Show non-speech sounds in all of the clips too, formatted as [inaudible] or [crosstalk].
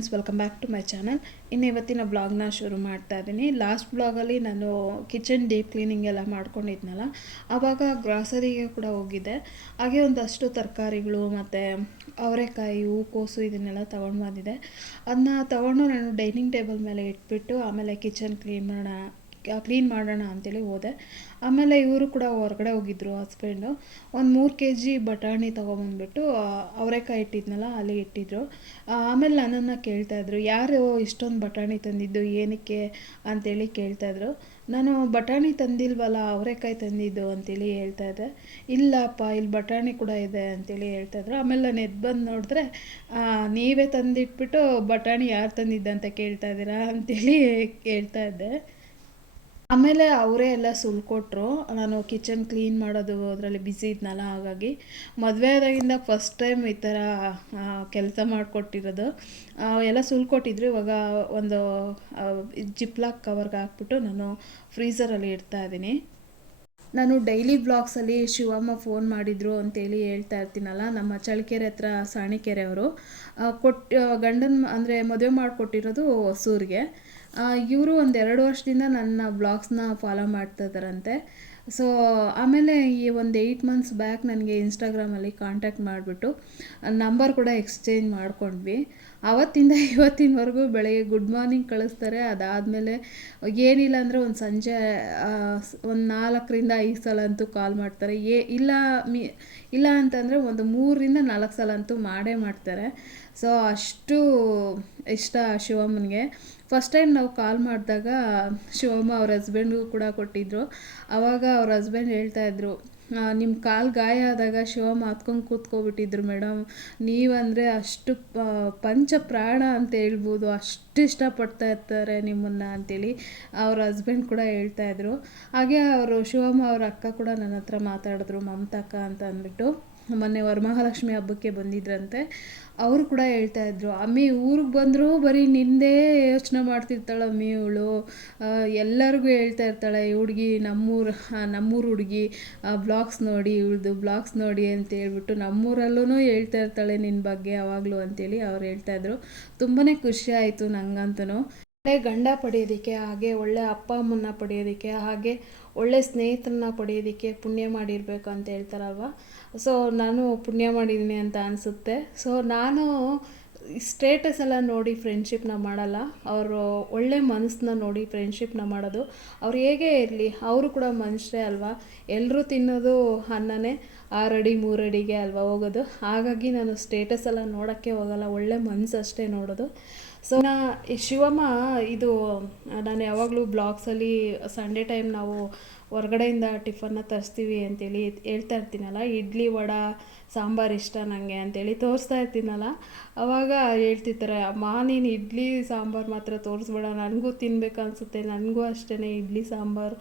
Friends welcome back to my channel ಇನ್ನು ಇವತ್ತಿನ ಬ್ಲಾಗ್ನ ಶುರು ಮಾಡ್ತಾ ಇದ್ದೀನಿ ಲಾಸ್ಟ್ ಬ್ಲಾಗಲ್ಲಿ ನಾನು ಕಿಚನ್ ಡೀಪ್ ಕ್ಲೀನಿಂಗ್ ಎಲ್ಲ ಮಾಡ್ಕೊಂಡಿದ್ನಲ್ಲ ಆವಾಗ ಗ್ರಾಸರಿಗೆ ಕೂಡ ಹೋಗಿದ್ದೆ. ಹಾಗೆ ಒಂದಷ್ಟು ತರಕಾರಿಗಳು ಮತ್ತು ಅವರೆಕಾಯಿ, ಹೂಕೋಸು ಇದನ್ನೆಲ್ಲ ತೊಗೊಂಡು ಬಂದಿದ್ದೆ. ಅದನ್ನ ತೊಗೊಂಡು ನಾನು ಡೈನಿಂಗ್ ಟೇಬಲ್ ಮೇಲೆ ಇಟ್ಬಿಟ್ಟು, ಆಮೇಲೆ ಕಿಚನ್ ಕ್ಲೀನ್ ಮಾಡೋಣ ಕ್ಲೀನ್ ಮಾಡೋಣ ಅಂತೇಳಿ ಹೋದೆ. ಆಮೇಲೆ ಇವರು ಕೂಡ ಹೊರಗಡೆ ಹೋಗಿದ್ರು ಹಸ್ಬೆಂಡು ಒಂದು ಮೂರು ಕೆ ಜಿ ಬಟಾಣಿ ತೊಗೊಬಂದ್ಬಿಟ್ಟು ಅವರೆಕಾಯಿ ಇಟ್ಟಿದ್ನಲ್ಲ ಅಲ್ಲಿ ಇಟ್ಟಿದ್ರು. ಆಮೇಲೆ ನನ್ನನ್ನು ಕೇಳ್ತಾಯಿದ್ರು ಯಾರು ಇಷ್ಟೊಂದು ಬಟಾಣಿ ತಂದಿದ್ದು, ಏನಕ್ಕೆ? ಅಂತೇಳಿ ಕೇಳ್ತಾಯಿದ್ರು ನಾನು ಬಟಾಣಿ ತಂದಿಲ್ವಲ್ಲ, ಅವರೆಕಾಯಿ ತಂದಿದ್ದು? ಅಂತೇಳಿ ಹೇಳ್ತಾ ಇದ್ದೆ. ಇಲ್ಲಪ್ಪ ಇಲ್ಲಿ ಬಟಾಣಿ ಕೂಡ ಇದೆ, ಅಂತೇಳಿ ಹೇಳ್ತಾಯಿದ್ರು ಆಮೇಲೆ ನಾನು ಎದ್ದು ಬಂದು ನೋಡಿದ್ರೆ ನೀವೇ ತಂದಿಟ್ಬಿಟ್ಟು ಬಟಾಣಿ ಯಾರು ತಂದಿದ್ದಂತ ಕೇಳ್ತಾ ಇದ್ದೀರಾ? ಅಂತೇಳಿ ಕೇಳ್ತಾ ಇದ್ದೆ. ಆಮೇಲೆ ಅವರೇ ಎಲ್ಲ ಸುಲ್ಕೊಟ್ರು ನಾನು ಕಿಚನ್ ಕ್ಲೀನ್ ಮಾಡೋದು ಅದರಲ್ಲಿ ಬ್ಯುಸಿ ಇದ್ನಲ್ಲ, ಹಾಗಾಗಿ ಮದುವೆ ಆದಾಗಿಂದ ಫಸ್ಟ್ ಟೈಮ್ ಈ ಥರ ಕೆಲಸ ಮಾಡಿಕೊಟ್ಟಿರೋದು. ಎಲ್ಲ ಸುಲ್ಕೊಟ್ಟಿದ್ರು ಇವಾಗ ಒಂದು ಜಿಪ್ಲಾಕ್ ಕವರ್ಗೆ ಹಾಕ್ಬಿಟ್ಟು ನಾನು ಫ್ರೀಝರಲ್ಲಿ ಇಡ್ತಾ ಇದ್ದೀನಿ. ನಾನು ಡೈಲಿ ಬ್ಲಾಗ್ಸಲ್ಲಿ ಶಿವಮ್ಮ ಫೋನ್ ಮಾಡಿದ್ರು ಅಂತೇಳಿ ಹೇಳ್ತಾ ಇರ್ತೀನಲ್ಲ, ನಮ್ಮ ಚಳ್ಳಕೆರೆ ಹತ್ರ ಸಾಣಿಕೆರೆ ಅವರು ಕೊಟ್ಟು ಗಂಡನ, ಅಂದರೆ ಮದುವೆ ಮಾಡಿಕೊಟ್ಟಿರೋದು ಹೊಸೂರಿಗೆ. ಇವರು ಒಂದು ಎರಡು ವರ್ಷದಿಂದ ನನ್ನ ಬ್ಲಾಗ್ಸ್ನ ಫಾಲೋ ಮಾಡ್ತಾ ಇದ್ದಾರಂತೆ. ಸೊ ಆಮೇಲೆ ಈ ಒಂದು ಏಯ್ಟ್ ಮಂತ್ಸ್ ಬ್ಯಾಕ್ ನನಗೆ ಇನ್ಸ್ಟಾಗ್ರಾಮಲ್ಲಿ ಕಾಂಟ್ಯಾಕ್ಟ್ ಮಾಡಿಬಿಟ್ಟು, ನಂಬರ್ ಕೂಡ ಎಕ್ಸ್ಚೇಂಜ್ ಮಾಡ್ಕೊಂಡ್ವಿ. ಆವತ್ತಿಂದ [laughs] ಇವತ್ತಿನವರೆಗೂ ಬೆಳಗ್ಗೆ ಗುಡ್ ಮಾರ್ನಿಂಗ್ ಕಳಿಸ್ತಾರೆ. ಅದಾದಮೇಲೆ ಏನಿಲ್ಲ ಅಂದರೆ ಒಂದು ಸಂಜೆ ಒಂದು ನಾಲ್ಕರಿಂದ ಐದು ಸಲ ಅಂತೂ ಕಾಲ್ ಮಾಡ್ತಾರೆ. ಏ, ಇಲ್ಲ ಮಿ, ಇಲ್ಲ ಅಂತಂದರೆ ಒಂದು ಮೂರರಿಂದ ನಾಲ್ಕು ಸಲ ಅಂತೂ ಮಾಡೇ ಮಾಡ್ತಾರೆ. ಸೊ ಅಷ್ಟು ಇಷ್ಟ ಶಿವಮ್ಮನಿಗೆ. ಫಸ್ಟ್ ಟೈಮ್ ನಾವು ಕಾಲ್ ಮಾಡಿದಾಗ ಶಿವಮ್ಮ ಅವ್ರ ಹಸ್ಬೆಂಡ್ಗೂ ಕೂಡ ಕೊಟ್ಟಿದ್ರು. ಆವಾಗ ಅವ್ರ ಹಸ್ಬೆಂಡ್ ಹೇಳ್ತಾ ಇದ್ರು ನಿಮ್ಮ ಕಾಲು ಗಾಯ ಆದಾಗ ಶಿವಮ್ಮ ಹತ್ಕೊಂಡು ಕೂತ್ಕೊಬಿಟ್ಟಿದ್ರು ಮೇಡಮ್ ನೀವಂದರೆ ಅಷ್ಟು ಪಂಚ ಪ್ರಾಣ ಅಂತ ಹೇಳ್ಬೋದು. ಅಷ್ಟು ಇಷ್ಟಪಡ್ತಾ ಇರ್ತಾರೆ ನಿಮ್ಮನ್ನು ಅಂತೇಳಿ ಅವ್ರ ಹಸ್ಬೆಂಡ್ ಕೂಡ ಹೇಳ್ತಾ ಇದ್ರು. ಹಾಗೆ ಅವರು ಶಿವಮ್ಮ ಅವ್ರ ಅಕ್ಕ ಕೂಡ ನನ್ನ ಹತ್ರ ಮಾತಾಡಿದ್ರು ಮಮತಕ್ಕ ಅಂತ ಅಂದ್ಬಿಟ್ಟು. ಮೊನ್ನೆ ವರಮಹಾಲಕ್ಷ್ಮಿ ಹಬ್ಬಕ್ಕೆ ಬಂದಿದ್ರಂತೆ, ಅವರು ಕೂಡ ಹೇಳ್ತಾ ಇದ್ರು, ಅಮ್ಮಿ, ಊರಿಗೆ ಬಂದರೂ ಬರೀ ನಿಂದೇ ಯೋಚನೆ ಮಾಡ್ತಿರ್ತಾಳೆ ಅಮ್ಮಿ ಇವಳು. ಎಲ್ಲರಿಗೂ ಹೇಳ್ತಾ ಇರ್ತಾಳೆ, ಈ ಹುಡುಗಿ ನಮ್ಮೂರು ನಮ್ಮೂರು ಹುಡುಗಿ ಬ್ಲಾಗ್ಸ್ ನೋಡಿ, ಇವಳ್ದು ಬ್ಲಾಗ್ಸ್ ನೋಡಿ ಅಂತ ಹೇಳ್ಬಿಟ್ಟು ನಮ್ಮೂರಲ್ಲೂ ಹೇಳ್ತಾ ಇರ್ತಾಳೆ ನಿನ್ನ ಬಗ್ಗೆ ಯಾವಾಗಲೂ ಅಂತೇಳಿ ಅವ್ರು ಹೇಳ್ತಾ ಇದ್ರು. ತುಂಬಾ ಖುಷಿ ಆಯಿತು ನಂಗಂತೂ ಒಳ್ಳೆ ಗಂಡ ಪಡೆಯೋದಕ್ಕೆ, ಹಾಗೆ ಒಳ್ಳೆ ಅಪ್ಪ ಅಮ್ಮನ್ನ ಪಡೆಯೋದಕ್ಕೆ, ಹಾಗೆ ಒಳ್ಳೆ ಸ್ನೇಹಿತರನ್ನ ಪಡೆಯೋದಕ್ಕೆ ಪುಣ್ಯ ಮಾಡಿರಬೇಕು ಅಂತ ಹೇಳ್ತಾರಲ್ವ? ಸೊ ನಾನು ಪುಣ್ಯ ಮಾಡಿದ್ದೀನಿ ಅಂತ ಅನಿಸುತ್ತೆ. ಸೊ ನಾನು ಸ್ಟೇಟಸ್ ಎಲ್ಲ ನೋಡಿ ಫ್ರೆಂಡ್ಶಿಪ್ನ ಮಾಡಲ್ಲ. ಅವರು ಒಳ್ಳೆ ಮನಸ್ಸನ್ನ ನೋಡಿ ಫ್ರೆಂಡ್ಶಿಪ್ನ ಮಾಡೋದು. ಅವ್ರು ಹೇಗೆ ಇರಲಿ? ಅವರು ಕೂಡ ಮನುಷ್ಯರೇ ಅಲ್ವಾ? ಎಲ್ಲರೂ ತಿನ್ನೋದು ಅನ್ನನೇ ಆರಡಿ, ಮೂರಡಿಗೆ ಅಲ್ವಾ ಹೋಗೋದು. ಹಾಗಾಗಿ ನಾನು ಸ್ಟೇಟಸ್ ಎಲ್ಲ ನೋಡೋಕ್ಕೆ ಹೋಗಲ್ಲ. ಒಳ್ಳೆ ಮನಸ್ಸು ಅಷ್ಟೇ ನೋಡೋದು. ಸೊ ನಾ ಶಿವಮ್ಮ, ಇದು ನಾನು ಯಾವಾಗಲೂ ಬ್ಲಾಗ್ಸಲ್ಲಿ ಸಂಡೇ ಟೈಮ್ ನಾವು ಹೊರಗಡೆಯಿಂದ ಟಿಫನ್ನ ತರಿಸ್ತೀವಿ ಅಂತೇಳಿ ಹೇಳ್ತಾ ಇರ್ತೀನಲ್ಲ. ಇಡ್ಲಿ ವಡ, ಸಾಂಬಾರು ಇಷ್ಟ ನನಗೆ ಅಂತೇಳಿ ತೋರಿಸ್ತಾ ಇರ್ತೀನಲ್ಲ. ಅವಾಗ ಹೇಳ್ತಿರ್ತಾರೆ, ಅಮ್ಮ, ನೀನು ಇಡ್ಲಿ, ಸಾಂಬಾರು ಮಾತ್ರ ತೋರಿಸ್ಬೇಡ. ನನಗೂ ತಿನ್ಬೇಕು ಅನಿಸುತ್ತೆ ನನಗೂ ಅಷ್ಟೇ ಇಡ್ಲಿ, ಸಾಂಬಾರು,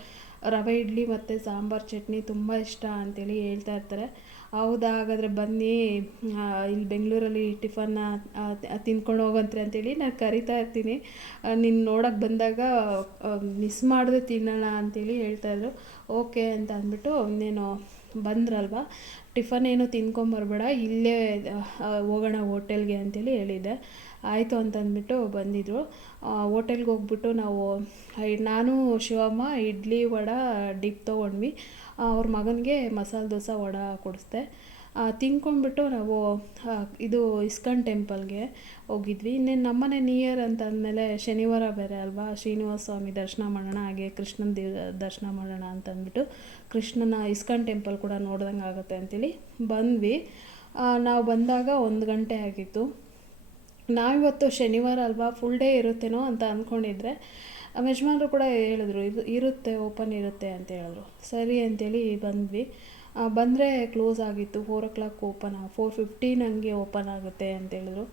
ರವೆ ಇಡ್ಲಿ ಮತ್ತು ಸಾಂಬಾರು ಚಟ್ನಿ ತುಂಬ ಇಷ್ಟ ಅಂತೇಳಿ ಹೇಳ್ತಾ ಇರ್ತಾರೆ. ಹೌದಾ, ಹಾಗಾದರೆ ಬನ್ನಿ ಇಲ್ಲಿ ಬೆಂಗಳೂರಲ್ಲಿ ಟಿಫನ್ನ ತಿನ್ಕೊಂಡು ಹೋಗಂತ್ರಿ ಅಂತೇಳಿ ನಾನು ಕರಿತಾ ಇರ್ತೀನಿ. ನೀನು ನೋಡೋಕ್ಕೆ ಬಂದಾಗ ಮಿಸ್ ಮಾಡದೆ ತಿನ್ನೋಣ ಅಂತೇಳಿ ಹೇಳ್ತಾಯಿದ್ರು ಓಕೆ ಅಂತ ಅಂದ್ಬಿಟ್ಟು ನೀನು ಬಂದ್ರಲ್ವ? ಟಿಫನ್ ಏನು ತಿನ್ಕೊಂಬರ್ಬೇಡ, ಇಲ್ಲೇ ಹೋಗೋಣ ಹೋಟೆಲ್ಗೆ ಅಂತೇಳಿ ಹೇಳಿದ್ದೆ. ಆಯಿತು ಅಂತ ಅಂದ್ಬಿಟ್ಟು ಬಂದಿದ್ದರು ಹೋಟೆಲ್ಗೆ ಹೋಗ್ಬಿಟ್ಟು ನಾವು ನಾನು, ಶಿವಮ್ಮ, ಇಡ್ಲಿ ವಡ, ಡಿಪ್ ತೊಗೊಂಡ್ವಿ. ಅವ್ರ ಮಗನಿಗೆ ಮಸಾಲೆ ದೋಸೆ ವಡ ಕೊಡಿಸ್ದೆ. ತಿನ್ಕೊಂಡ್ಬಿಟ್ಟು ನಾವು ಇದು ಇಸ್ಕಾನ್ ಟೆಂಪಲ್ಗೆ ಹೋಗಿದ್ವಿ. ಇನ್ನೇನು ನಮ್ಮನೆ ನಿಯರ್ ಅಂತ ಅಂದಮೇಲೆ ಶನಿವಾರ ಬೇರೆ ಅಲ್ವಾ? ಶ್ರೀನಿವಾಸ ಸ್ವಾಮಿ ದರ್ಶನ ಮಾಡೋಣ, ಹಾಗೆ ಕೃಷ್ಣನ ದೇವ ದರ್ಶನ ಮಾಡೋಣ ಅಂತ ಅಂದ್ಬಿಟ್ಟು ಕೃಷ್ಣನ ಇಸ್ಕಾನ್ ಟೆಂಪಲ್ ಕೂಡ ನೋಡ್ದಂಗೆ ಆಗುತ್ತೆ ಅಂತೇಳಿ ಬಂದ್ವಿ. ನಾವು ಬಂದಾಗ ಒಂದು ಗಂಟೆ ಆಗಿತ್ತು. ನಾವಿವತ್ತು ಶನಿವಾರ ಅಲ್ವಾ ಫುಲ್ ಡೇ ಇರುತ್ತೇನೋ ಅಂತ ಅಂದ್ಕೊಂಡಿದ್ರೆ ಯಜಮಾನ್ರು ಕೂಡ ಹೇಳಿದ್ರು, ಇದು ಇರುತ್ತೆ ಓಪನ್ ಇರುತ್ತೆ ಅಂತ ಹೇಳಿದ್ರು. ಸರಿ ಅಂತೇಳಿ ಬಂದ್ವಿ. ಬಂದರೆ ಕ್ಲೋಸ್ ಆಗಿತ್ತು. Four o'clock open four fifteen ಹಂಗೆ ಓಪನ್ ಆಗುತ್ತೆ ಅಂತೇಳಿದ್ರು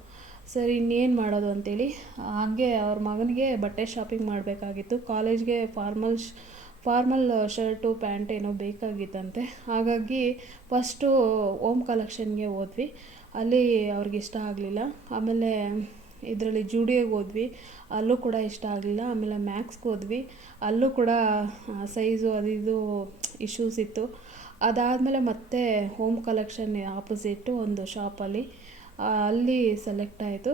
ಸರಿ, ಇನ್ನೇನು ಮಾಡೋದು ಅಂತೇಳಿ, ಹಾಗೆ ಅವ್ರ ಮಗನಿಗೆ ಬಟ್ಟೆ ಶಾಪಿಂಗ್ ಮಾಡಬೇಕಾಗಿತ್ತು. ಕಾಲೇಜ್ಗೆ ಫಾರ್ಮಲ್ ಫಾರ್ಮಲ್ ಶರ್ಟು ಪ್ಯಾಂಟ್ ಏನೋ ಬೇಕಾಗಿತ್ತಂತೆ. ಹಾಗಾಗಿ ಫಸ್ಟು ಓಮ್ ಕಲೆಕ್ಷನ್ಗೆ ಹೋದ್ವಿ. ಅಲ್ಲಿ ಅವ್ರಿಗೆ ಇಷ್ಟ ಆಗಲಿಲ್ಲ. ಆಮೇಲೆ ಇದರಲ್ಲಿ ಜೂಡಿಯೋಗೆ ಹೋದ್ವಿ. ಅಲ್ಲೂ ಕೂಡ ಇಷ್ಟ ಆಗಲಿಲ್ಲ. ಆಮೇಲೆ ಮ್ಯಾಕ್ಸ್ಗೆ ಹೋದ್ವಿ. ಅಲ್ಲೂ ಕೂಡ ಸೈಜು ಅದು ಇದು ಇಶ್ಯೂಸ್ ಇತ್ತು. ಅದಾದಮೇಲೆ ಮತ್ತೆ ಹೋಮ್ ಕಲೆಕ್ಷನ್ ಆಪೋಸಿಟ್ಟು ಒಂದು ಶಾಪಲ್ಲಿ ಅಲ್ಲಿ ಸೆಲೆಕ್ಟ್ ಆಯಿತು.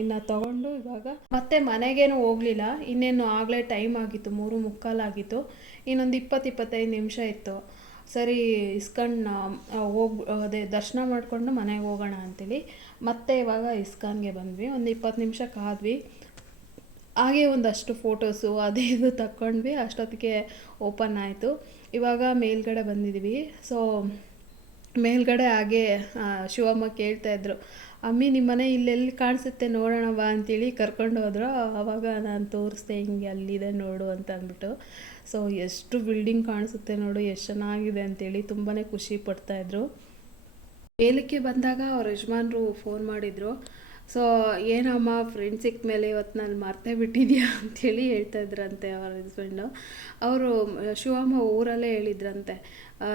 ಇನ್ನು ತಗೊಂಡು ಇವಾಗ ಮತ್ತೆ ಮನೆಗೇನು ಹೋಗಲಿಲ್ಲ. ಇನ್ನೇನು ಆಗಲೇ ಟೈಮ್ ಆಗಿತ್ತು. ಮೂರು ಮುಕ್ಕಾಲಾಗಿತ್ತು ಇನ್ನೊಂದು ಇಪ್ಪತ್ತು, ಇಪ್ಪತ್ತೈದು ನಿಮಿಷ ಇತ್ತು. ಸರಿ ಇಸ್ಕನ್ ಹೋಗಿ, ಅದೇ ದರ್ಶನ ಮಾಡಿಕೊಂಡು ಮನೆಗೆ ಹೋಗೋಣ ಅಂತೇಳಿ ಮತ್ತೆ ಇವಾಗ ಇಸ್ಕಾನ್ಗೆ ಬಂದ್ವಿ. ಒಂದು ಇಪ್ಪತ್ತು ನಿಮಿಷ ಕಾದ್ವಿ ಹಾಗೆ ಒಂದಷ್ಟು ಫೋಟೋಸು ಅದು ಇದು ತಕ್ಕೊಂಡ್ವಿ ಅಷ್ಟೊತ್ತಿಗೆ ಓಪನ್ ಆಯಿತು. ಇವಾಗ ಮೇಲ್ಗಡೆ ಬಂದಿದ್ದೀವಿ. ಸೊ, ಮೇಲ್ಗಡೆ ಹಾಗೆ ಶಿವಮ್ಮ ಕೇಳ್ತಾ ಇದ್ರು. ಅಮ್ಮಿ ನಿಮ್ಮ ಮನೆ ಇಲ್ಲೆಲ್ಲಿ ಕಾಣಿಸುತ್ತೆ ನೋಡೋಣ ಬಾ ಅಂತೇಳಿ ಕರ್ಕೊಂಡು ಹೋದ್ರು. ಆವಾಗ ನಾನು ತೋರಿಸ್ದೆ ಹಿಂಗೆ ಅಲ್ಲಿದೆ ನೋಡು ಅಂತ ಅಂದ್ಬಿಟ್ಟು. ಸೊ ಎಷ್ಟು ಬಿಲ್ಡಿಂಗ್ ಕಾಣಿಸುತ್ತೆ ನೋಡು, ಎಷ್ಟು ಚೆನ್ನಾಗಿದೆ ಅಂತೇಳಿ ತುಂಬಾ ಖುಷಿ ಪಡ್ತಾಯಿದ್ರು ಮೇಲಕ್ಕೆ ಬಂದಾಗ ಅವ್ರ ಯಜಮಾನ್ರು ಫೋನ್ ಮಾಡಿದರು. ಸೊ ಏನಮ್ಮ ಫ್ರೆಂಡ್ ಸಿಕ್ಕ ಮೇಲೆ ಇವತ್ತು ನಾನು ಮರ್ತೇ ಬಿಟ್ಟಿದ್ಯಾ ಅಂಥೇಳಿ ಹೇಳ್ತಾ ಇದ್ರಂತೆ ಅವ್ರ ಹಸ್ಬೆಂಡು ಅವರು, ಶಿವಮ್ಮ ಊರಲ್ಲೇ ಹೇಳಿದ್ರಂತೆ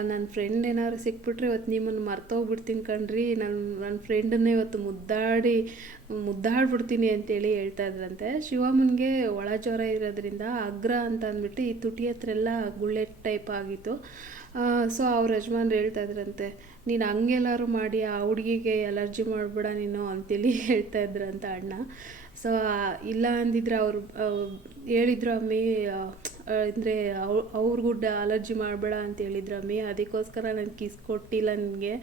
ನನ್ನ ಫ್ರೆಂಡ್ ಏನಾದ್ರು ಸಿಕ್ಬಿಟ್ರೆ ಇವತ್ತು ನಿಮ್ಮನ್ನು ಮರ್ತೋಗ್ಬಿಡ್ತೀನಿ ಕಣ್ರಿ. ನನ್ನ ನನ್ನ ಫ್ರೆಂಡನ್ನೇ ಇವತ್ತು ಮುದ್ದಾಡಿ, ಮುದ್ದಾಡ್ಬಿಡ್ತೀನಿ ಅಂತೇಳಿ ಹೇಳ್ತಾ ಇದ್ರಂತೆ. ಶಿವಮ್ಮನಿಗೆ ಒಳ ಜ್ವರ ಇರೋದ್ರಿಂದ ಅಗ್ರ ಅಂತ ಅಂದ್ಬಿಟ್ಟು ಈ ತುಟಿ ಹತ್ರ ಎಲ್ಲ ಗುಳ್ಳೆ ಟೈಪ್ ಆಗಿತ್ತು. ಸೊ ಅವ್ರ ಯಜಮಾನ್ರು ಹೇಳ್ತಾ ಇದ್ರಂತೆ ನೀನು ಹಂಗೆಲ್ಲಾರು ಮಾಡಿ ಆ ಹುಡುಗಿಗೆ ಅಲರ್ಜಿ ಮಾಡಿಬಿಡ ನೀನು ಅಂತೇಳಿ [laughs] ಹೇಳ್ತಾ ಅಂತ ಅಣ್ಣ. ಸೊ ಇಲ್ಲ ಅಂದಿದ್ರೆ ಅವರು ಹೇಳಿದ್ರು ಅಮ್ಮಿ ಅಂದರೆ ಅವ್ರಿಗೂ ಅಲರ್ಜಿ ಮಾಡಬೇಡ ಅಂತ ಹೇಳಿದ್ರು ಅಮ್ಮಿ. ಅದಕ್ಕೋಸ್ಕರ ನಾನು ಕಿಸ್ ಕೊಟ್ಟಿಲ್ಲ ನನಗೆ.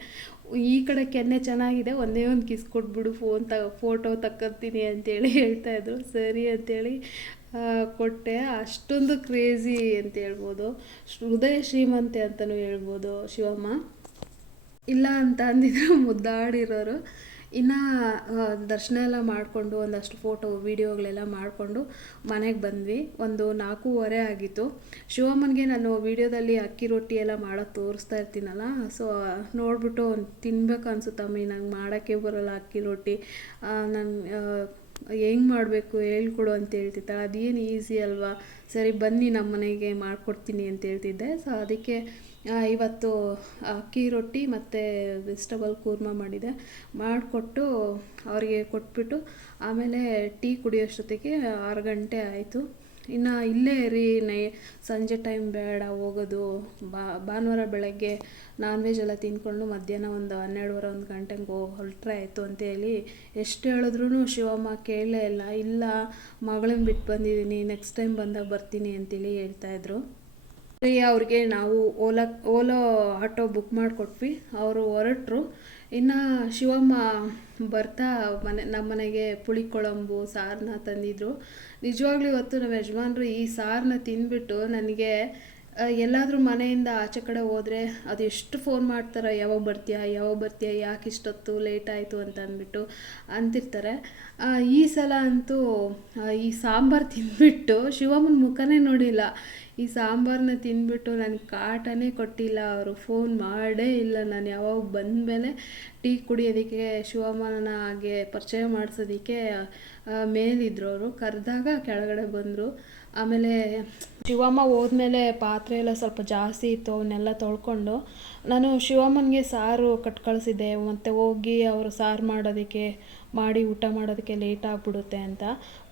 ಈ ಕಡೆ ಕೆನ್ನೆ ಚೆನ್ನಾಗಿದೆ, ಒಂದೇ ಒಂದು ಕಿಸ್ ಕೊಟ್ಬಿಡು ಫೋನ್ ತ ಫೋಟೋ ತಕ್ಕತ್ತೀನಿ ಅಂತೇಳಿ ಹೇಳ್ತಾ ಇದ್ರು. ಸರಿ ಅಂತೇಳಿ ಕೊಟ್ಟೆ. ಅಷ್ಟೊಂದು ಕ್ರೇಜಿ ಅಂತ ಹೇಳ್ಬೋದು. ಹೃದಯ ಶ್ರೀಮಂತೆ ಅಂತಲೂ ಹೇಳ್ಬೋದು ಶಿವಮ್ಮ. ಇಲ್ಲ ಅಂತ ಅಂದಿದ್ರು, ಮುದ್ದಾಡಿರೋರು. ಇನ್ನು ದರ್ಶನ ಎಲ್ಲ ಮಾಡಿಕೊಂಡು, ಒಂದಷ್ಟು ಫೋಟೋ, ವೀಡಿಯೋಗಳೆಲ್ಲ ಮಾಡಿಕೊಂಡು ಮನೆಗೆ ಬಂದ್ವಿ. ಒಂದು ನಾಲ್ಕೂವರೆ ಆಗಿತ್ತು. ಶಿವಮ್ಮನಿಗೆ ನಾನು ವೀಡಿಯೋದಲ್ಲಿ ಅಕ್ಕಿ ರೊಟ್ಟಿ ಎಲ್ಲ ಮಾಡೋದು ತೋರಿಸ್ತಾ ಇರ್ತೀನಲ್ಲ, ಸೊ, ನೋಡಿಬಿಟ್ಟು ತಿನ್ಬೇಕು ಅನಿಸುತ್ತಮ್ಮಿ ನಂಗೆ ಮಾಡೋಕ್ಕೆ ಬರೋಲ್ಲ ಅಕ್ಕಿ ರೊಟ್ಟಿ. ನಾನು ಹೆಂಗೆ ಮಾಡಬೇಕು ಹೇಳ್ಕೊಡು ಅಂತ ಹೇಳ್ತಿದ್ದಾಳೆ ಅದೇನು ಈಸಿ ಅಲ್ವಾ? ಸರಿ, ಬನ್ನಿ ನಮ್ಮ ಮನೆಗೆ ಮಾಡಿಕೊಡ್ತೀನಿ ಅಂತ ಹೇಳ್ತಿದ್ದೆ. ಸೊ, ಅದಕ್ಕೆ ಇವತ್ತು ಅಕ್ಕಿ ರೊಟ್ಟಿ ಮತ್ತು ವೆಜಿಟಬಲ್ ಕೂರ್ಮ ಮಾಡಿದೆ. ಮಾಡಿಕೊಟ್ಟು ಅವರಿಗೆ ಕೊಟ್ಬಿಟ್ಟು ಆಮೇಲೆ ಟೀ ಕುಡಿಯೋಷ್ಟೊತ್ತಿಗೆ ಆರು ಗಂಟೆ ಆಯಿತು. ಇನ್ನು ಇಲ್ಲೇ ರೀ ನೈ, ಸಂಜೆ ಟೈಮ್ ಬೇಡ, ಹೋಗೋದು. ಭಾನುವಾರ ಬೆಳಗ್ಗೆ ನಾನ್ ವೆಜ್ ಎಲ್ಲ ತಿನ್ಕೊಂಡು ಮಧ್ಯಾಹ್ನ ಒಂದು ಹನ್ನೆರಡುವರೆ, ಒಂದು ಗಂಟೆಗೆ ಹೋ, ಹೊರಟ್ರೆ ಆಯಿತು ಅಂತೇಳಿ ಎಷ್ಟು ಹೇಳಿದ್ರೂ ಶಿವಮ್ಮ ಕೇಳಲೇ ಇಲ್ಲ. ಇಲ್ಲ, ಮಗಳನ್ನ ಬಿಟ್ಟು ಬಂದಿದ್ದೀನಿ ನೆಕ್ಸ್ಟ್ ಟೈಮ್ ಬಂದಾಗ ಬರ್ತೀನಿ ಅಂತೇಳಿ ಹೇಳ್ತಾಯಿದ್ರು ಅವ್ರಿಗೆ ನಾವು ಓಲಾ, ಓಲೋ ಆಟೋ ಬುಕ್ ಮಾಡಿಕೊಟ್ವಿ. ಅವರು ಹೊರಟ್ರು. ಇನ್ನು ಶಿವಮ್ಮ ಬರ್ತಾ ಮನೆ, ನಮ್ಮ ಮನೆಗೆ ಪುಳಿಕೊಳಂಬು ಸಾರನ್ನ ತಂದಿದ್ರು. ನಿಜವಾಗ್ಲೂ ಇವತ್ತು ನಮ್ಮ ಯಜಮಾನ್ರು ಈ ಸಾರನ್ನ ತಿಂದ್ಬಿಟ್ಟು ನನಗೆ ಎಲ್ಲಾದರೂ ಮನೆಯಿಂದ ಆಚೆ ಕಡೆ ಹೋದರೆ ಅದು ಎಷ್ಟು ಫೋನ್ ಮಾಡ್ತಾರೆ, ಯಾವಾಗ ಬರ್ತೀಯಾ ಯಾವಾಗ ಬರ್ತೀಯಾ, ಯಾಕೆ ಇಷ್ಟೊತ್ತು ಲೇಟ್ ಆಯಿತು ಅಂತ ಅಂದ್ಬಿಟ್ಟು ಅಂತಿರ್ತಾರೆ. ಈ ಸಲ ಅಂತೂ ಈ ಸಾಂಬಾರು ತಿಂದ್ಬಿಟ್ಟು ಶಿವಮ್ಮನ ಮುಖನೇ ನೋಡಿಲ್ಲ. ಈ ಸಾಂಬಾರನ್ನ ತಿಂದ್ಬಿಟ್ಟು ನನಗೆ ಕಾಟನೇ ಕೊಟ್ಟಿಲ್ಲ, ಅವರು ಫೋನ್ ಮಾಡೇ ಇಲ್ಲ. ನಾನು ಯಾವಾಗ ಬಂದಮೇಲೆ ಟೀ ಕುಡಿಯೋದಕ್ಕೆ ಶಿವಮ್ಮನ ಹಾಗೆ ಪರಿಚಯ ಮಾಡಿಸೋದಕ್ಕೆ ಮೇಲಿದ್ರು ಅವರು. ಕರೆದಾಗ ಕೆಳಗಡೆ ಬಂದರು. ಆಮೇಲೆ ಶಿವಮ್ಮ ಹೋದ್ಮೇಲೆ ಪಾತ್ರೆ ಎಲ್ಲ ಸ್ವಲ್ಪ ಜಾಸ್ತಿ ಇತ್ತು, ಅವನ್ನೆಲ್ಲ ತೊಳ್ಕೊಂಡು ನಾನು ಶಿವಮ್ಮನಿಗೆ ಸಾರು ಕಟ್ ಕಳಿಸಿದ್ದೆ. ಮತ್ತು ಹೋಗಿ ಅವರು ಸಾರು ಮಾಡೋದಕ್ಕೆ ಮಾಡಿ ಊಟ ಮಾಡೋದಕ್ಕೆ ಲೇಟ್ ಆಗಿಬಿಡುತ್ತೆ ಅಂತ.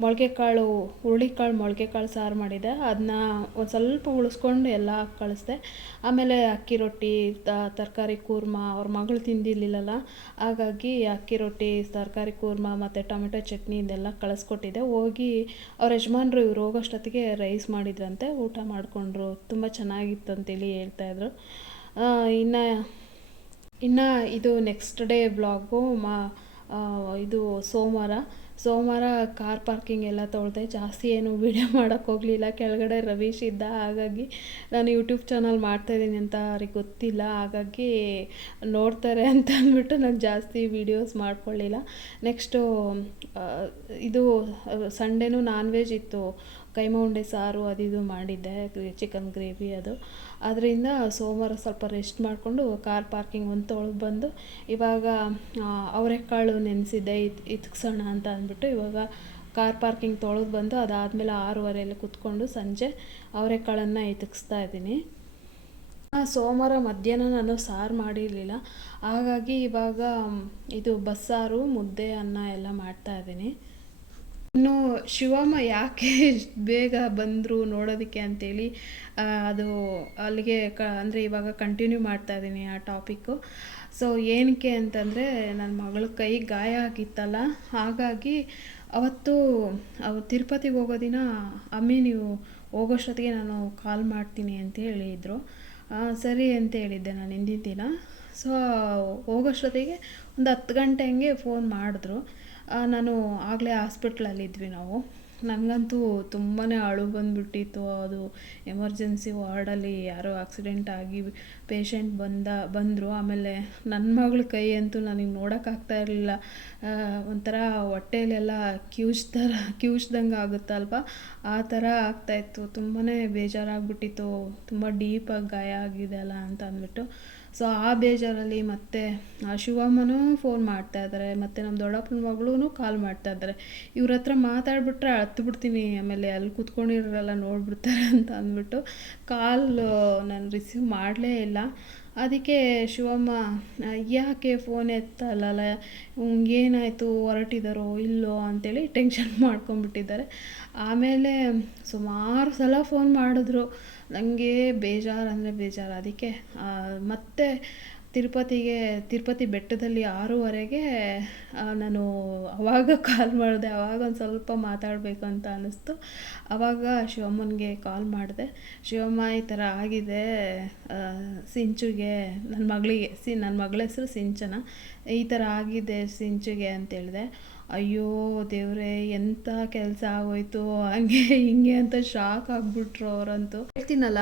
ಮೊಳಕೆ ಕಾಳು ಹುರುಳಿಕಾಳು ಮೊಳಕೆ ಕಾಳು ಸಾರು ಮಾಡಿದ್ದೆ ಅದನ್ನ ಒಂದು ಸ್ವಲ್ಪ ಉಳಿಸ್ಕೊಂಡು ಎಲ್ಲ ಕಳಿಸ್ದೆ. ಆಮೇಲೆ ಅಕ್ಕಿ ರೊಟ್ಟಿ ತರಕಾರಿ, ಕೂರ್ಮ ಅವ್ರ ಮಗಳು ತಿಂದಿರಲಿಲ್ಲಲ್ಲ. ಹಾಗಾಗಿ ಅಕ್ಕಿ ರೊಟ್ಟಿ, ತರಕಾರಿ, ಕೂರ್ಮ ಮತ್ತು ಟೊಮೆಟೊ ಚಟ್ನಿ ಇದೆಲ್ಲ ಕಳಿಸ್ಕೊಟ್ಟಿದ್ದೆ ಹೋಗಿ ಅವ್ರ ಯಜಮಾನ್ರು ಇವ್ರು ಹೋಗೋಷ್ಟೊತ್ತಿಗೆ ರೈಸ್ ಮಾಡಿದ್ರಂತೆ. ಊಟ ಮಾಡಿಕೊಂಡ್ರು. ತುಂಬ ಚೆನ್ನಾಗಿತ್ತು ಅಂತೇಳಿ ಹೇಳ್ತಾಯಿದ್ರು ಇನ್ನು ಇನ್ನು ಇದು ನೆಕ್ಸ್ಟ್ ಡೇ ಬ್ಲಾಗು ಮಾ ಇದು ಸೋಮವಾರ. ಸೋಮವಾರ ಕಾರ್ ಪಾರ್ಕಿಂಗ್ ಎಲ್ಲ ತೊಳೆದೆ. ಜಾಸ್ತಿ ಏನು ವೀಡಿಯೋ [laughs] ಮಾಡೋಕ್ಕೆ ಹೋಗಲಿಲ್ಲ. ಕೆಳಗಡೆ ರವೀಶ್ ಇದ್ದ ಹಾಗಾಗಿ ನಾನು ಯೂಟ್ಯೂಬ್ ಚಾನಲ್ ಮಾಡ್ತಾಯಿದ್ದೀನಿ ಅಂತ ಅವ್ರಿಗೆ ಗೊತ್ತಿಲ್ಲ. ಹಾಗಾಗಿ ನೋಡ್ತಾರೆ [laughs] ಅಂತ ಅಂದ್ಬಿಟ್ಟು ನಾನು ಜಾಸ್ತಿ ವೀಡಿಯೋಸ್ ಮಾಡ್ಕೊಳ್ಳಿಲ್ಲ. ನೆಕ್ಸ್ಟು ಇದು ಸಂಡೇನೂ ನಾನ್ ವೆಜ್ ಇತ್ತು. ಕೈಮಾ ಉಂಡೆ ಸಾರು ಅದು ಇದು ಮಾಡಿದ್ದೆ, ಚಿಕನ್ ಗ್ರೇವಿ ಅದು. ಅದರಿಂದ ಸೋಮವಾರ ಸ್ವಲ್ಪ ರೆಸ್ಟ್ ಮಾಡಿಕೊಂಡು ಕಾರ್ ಪಾರ್ಕಿಂಗ್ ಒಂದು ತೊಳೆದು ಬಂದು ಇವಾಗ ಅವರೆಕಾಳು ನೆನೆಸಿದ್ದೆ, ಇದು ಇತ್ಕ್ಸೋಣ ಅಂತ ಅಂದ್ಬಿಟ್ಟು ಇವಾಗ ಕಾರ್ ಪಾರ್ಕಿಂಗ್ ತೊಳೆದು ಬಂದು ಅದಾದಮೇಲೆ ಆರೂವರೆಯಲ್ಲಿ ಕುತ್ಕೊಂಡು ಸಂಜೆ ಅವರೆಕಾಳನ್ನು ಇತಿಕ್ಸ್ತಾ ಇದ್ದೀನಿ. ಸೋಮವಾರ ಮಧ್ಯಾಹ್ನ ನಾನು ಸಾರು ಮಾಡಿರಲಿಲ್ಲ. ಹಾಗಾಗಿ ಇವಾಗ, ಇದು ಬಸ್ಸಾರು, ಮುದ್ದೆ, ಅನ್ನ ಎಲ್ಲ ಮಾಡ್ತಾ ಇದ್ದೀನಿ. ಇನ್ನು ಶಿವಮ್ಮ ಯಾಕೆ [laughs] ಬೇಗ ಬಂದರು ನೋಡೋದಕ್ಕೆ ಅಂತೇಳಿ ಅದು ಅಲ್ಲಿಗೆ ಕ, ಅಂದರೆ ಇವಾಗ ಕಂಟಿನ್ಯೂ ಮಾಡ್ತಾ ಇದ್ದೀನಿ ಆ ಟಾಪಿಕ್ಕು ಸೊ ಏನಕ್ಕೆ ಅಂತಂದರೆ ನನ್ನ ಮಗಳ ಕೈ ಗಾಯ ಆಗಿತ್ತಲ್ಲ, ಹಾಗಾಗಿ ಅವತ್ತು ಅವ್ರು ತಿರುಪತಿಗೆ ಹೋಗೋ ದಿನ ಅಮ್ಮಿ, ನೀವು ಹೋಗೋಷ್ಟೊತ್ತಿಗೆ ನಾನು ಕಾಲ್ ಮಾಡ್ತೀನಿ ಅಂತ ಹೇಳಿದರು. ಸರಿ ಅಂತ ಹೇಳಿದ್ದೆ ನಾನು ಹಿಂದಿನ ದಿನ. ಸೊ ಹೋಗೋಷ್ಟೊತ್ತಿಗೆ ಒಂದು ಹತ್ತು ಗಂಟೆ ಹಂಗೆ ಫೋನ್ ಮಾಡಿದ್ರು. ನಾನು ಆಗಲೇ ಹಾಸ್ಪಿಟ್ಲಲ್ಲಿದ್ವಿ ನಾವು. ನನಗಂತೂ ತುಂಬಾ ಅಳು ಬಂದುಬಿಟ್ಟಿತ್ತು. ಅದು ಎಮರ್ಜೆನ್ಸಿ ವಾರ್ಡಲ್ಲಿ ಯಾರೋ ಆಕ್ಸಿಡೆಂಟ್ ಆಗಿ ಪೇಷಂಟ್ ಬಂದ, ಬಂದರು. ಆಮೇಲೆ ನನ್ನ ಮಗಳ ಕೈ ಅಂತೂ ನನಗೆ ನೋಡೋಕ್ಕಾಗ್ತಾ ಇರಲಿಲ್ಲ. ಒಂಥರ ಹೊಟ್ಟೆಲೆಲ್ಲ ಕ್ಯೂಜ್ ಥರ ಕ್ಯೂಚ್ದಂಗೆ ಆಗುತ್ತಲ್ವ ಆ ಥರ ಆಗ್ತಾಯಿತ್ತು ತುಂಬಾ ಬೇಜಾರಾಗ್ಬಿಟ್ಟಿತ್ತು. ತುಂಬ ಡೀಪಾಗಿ ಗಾಯ ಆಗಿದೆ ಅಲ್ಲ ಅಂತ ಅಂದ್ಬಿಟ್ಟು. ಸೊ ಆ ಬೇಜಾರಲ್ಲಿ ಮತ್ತೆ, ಆ ಶಿವಮ್ಮನೂ ಫೋನ್ ಮಾಡ್ತಾ ಇದ್ದಾರೆ ಮತ್ತು ನಮ್ಮ ದೊಡ್ಡಪ್ಪನ ಮಗಳೂ ಕಾಲ್ ಮಾಡ್ತಾ ಇದ್ದಾರೆ ಇವ್ರ ಹತ್ರ ಮಾತಾಡ್ಬಿಟ್ರೆ ಅತ್ತು ಬಿಡ್ತೀನಿ ಆಮೇಲೆ ಅಲ್ಲಿ ಕೂತ್ಕೊಂಡಿರೋರೆಲ್ಲ ನೋಡ್ಬಿಡ್ತಾರೆ ಅಂತ ಅಂದ್ಬಿಟ್ಟು ಕಾಲ್ ನಾನು ರಿಸೀವ್ ಮಾಡಲೇ ಇಲ್ಲ. ಅದಕ್ಕೆ ಶಿವಮ್ಮ, ಯಾಕೆ ಫೋನ್ ಎತ್ತಲ್ಲ ಏನಾಯಿತು? ಹೊರಟಿದ್ದಾರೋ ಇಲ್ಲೋ? ಅಂತೇಳಿ ಟೆನ್ಷನ್ [laughs] ಮಾಡ್ಕೊಂಡ್ಬಿಟ್ಟಿದ್ದಾರೆ. ಆಮೇಲೆ ಸುಮಾರು ಸಲ ಫೋನ್ ಮಾಡಿದ್ರು. ನನಗೆ ಬೇಜಾರು ಅಂದರೆ ಬೇಜಾರು. ಅದಕ್ಕೆ ಮತ್ತೆ ತಿರುಪತಿಗೆ, ತಿರುಪತಿ ಬೆಟ್ಟದಲ್ಲಿ ಆರೂವರೆಗೆ ನಾನು ಅವಾಗ ಕಾಲ್ ಮಾಡಿದೆ. ಅವಾಗ ಒಂದು ಸ್ವಲ್ಪ ಮಾತಾಡಬೇಕು ಅಂತ ಅನ್ನಿಸ್ತು. ಆವಾಗ ಶಿವಮ್ಮನಿಗೆ ಕಾಲ್ ಮಾಡಿದೆ. ಶಿವಮ್ಮ, ಈ ಥರ ಆಗಿದೆ. ಸಿಂಚುಗೆ ನನ್ನ ಮಗಳಿಗೆ, ಸಿ ನನ್ನ ಮಗಳ ಹೆಸರು ಸಿಂಚನ. ಈ ಥರ ಆಗಿದೆ ಸಿಂಚುಗೆ ಅಂತ ಹೇಳಿದೆ. ಅಯ್ಯೋ ದೇವರೇ ಎಂಥ ಕೆಲಸ ಆಗೋಯ್ತು? ಹಂಗೆ ಹಿಂಗೆ ಅಂತ ಶಾಕ್ ಆಗಿಬಿಟ್ರು ಅವರಂತೂ. ಹೇಳ್ತೀನಲ್ಲ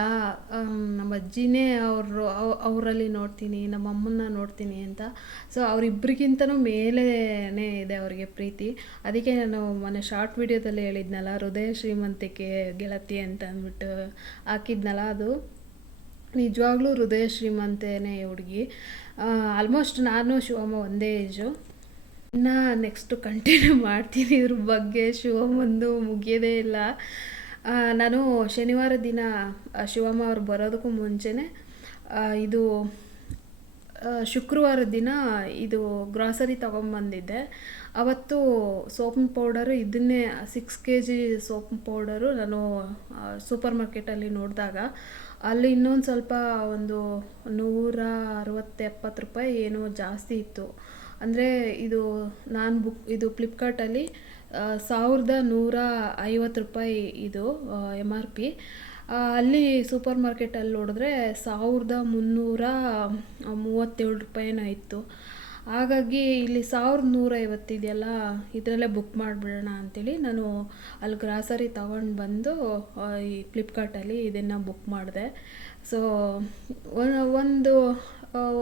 ನಮ್ಮ ಅಜ್ಜಿನೇ ಅವರು ಅವರಲ್ಲಿ ನೋಡ್ತೀನಿ, ನಮ್ಮ ಅಮ್ಮನ್ನ ನೋಡ್ತೀನಿ ಅಂತ. ಸೊ ಅವರಿಬ್ಬರಿಗಿಂತನೂ ಮೇಲೇನೆ ಇದೆ ಅವರಿಗೆ ಪ್ರೀತಿ. ಅದಕ್ಕೆ ನಾನು ಮೊನ್ನೆ ಶಾರ್ಟ್ ವಿಡಿಯೋದಲ್ಲಿ ಹೇಳಿದ್ನಲ್ಲ, ಹೃದಯ ಶ್ರೀಮಂತಿಕೆ ಗೆಳತಿ ಅಂತ ಅಂದ್ಬಿಟ್ಟು ಹಾಕಿದ್ನಲ್ಲ ಅದು. ನಿಜವಾಗ್ಲೂ ಹೃದಯ ಶ್ರೀಮಂತೇನೆ ಹುಡುಗಿ. ಆಲ್ಮೋಸ್ಟ್ ನಾನು ಶಿವಮ್ಮ ಒಂದೇ ಏಜು ಇನ್ನು ನೆಕ್ಸ್ಟು ಕಂಟಿನ್ಯೂ ಮಾಡ್ತೀನಿ ಇದ್ರ ಬಗ್ಗೆ. ಶಿವಮ್ಮಂದು ಮುಗಿಯೋದೇ ಇಲ್ಲ. ನಾನು ಶನಿವಾರ ದಿನ ಶಿವಮ್ಮ ಅವ್ರು ಬರೋದಕ್ಕೂ ಮುಂಚೆನೆ ಇದು ಶುಕ್ರವಾರ ದಿನ ಇದು ಗ್ರಾಸರಿ ತೊಗೊಂಬಂದಿದ್ದೆ. ಅವತ್ತು ಸೋಪ್ ಪೌಡರು, ಇದನ್ನೇ six K G soap powder ನಾನು ಸೂಪರ್ ಮಾರ್ಕೆಟಲ್ಲಿ ನೋಡಿದಾಗ, ಅಲ್ಲಿ ಇನ್ನೊಂದು ಸ್ವಲ್ಪ ಒಂದು ನೂರ ಅರವತ್ತು ಎಪ್ಪತ್ತು ರೂಪಾಯಿ ಏನೋ ಜಾಸ್ತಿ ಇತ್ತು. ಅಂದರೆ ಇದು ನಾನು ಬುಕ್, ಇದು ಫ್ಲಿಪ್ಕಾರ್ಟಲ್ಲಿ ಸಾವಿರದ ನೂರ ಐವತ್ತು ರೂಪಾಯಿ ಇದು ಎಂ ಆರ್ ಪಿ ಅಲ್ಲಿ ಸೂಪರ್ ಮಾರ್ಕೆಟಲ್ಲಿ ನೋಡಿದ್ರೆ ಸಾವಿರದ ಮುನ್ನೂರ ಮೂವತ್ತೇಳು ರೂಪಾಯಿನೋ ಇತ್ತು. ಹಾಗಾಗಿ ಇಲ್ಲಿ ಸಾವಿರದ ನೂರೈವತ್ತಿದೆಯಲ್ಲ ಇದರಲ್ಲೇ ಬುಕ್ ಮಾಡಿಬಿಡೋಣ ಅಂಥೇಳಿ ನಾನು ಅಲ್ಲಿ ಗ್ರಾಸರಿ ತಗೊಂಡು ಬಂದು ಈ ಫ್ಲಿಪ್ಕಾರ್ಟಲ್ಲಿ ಇದನ್ನು ಬುಕ್ ಮಾಡಿದೆ. ಸೊ ಒಂದು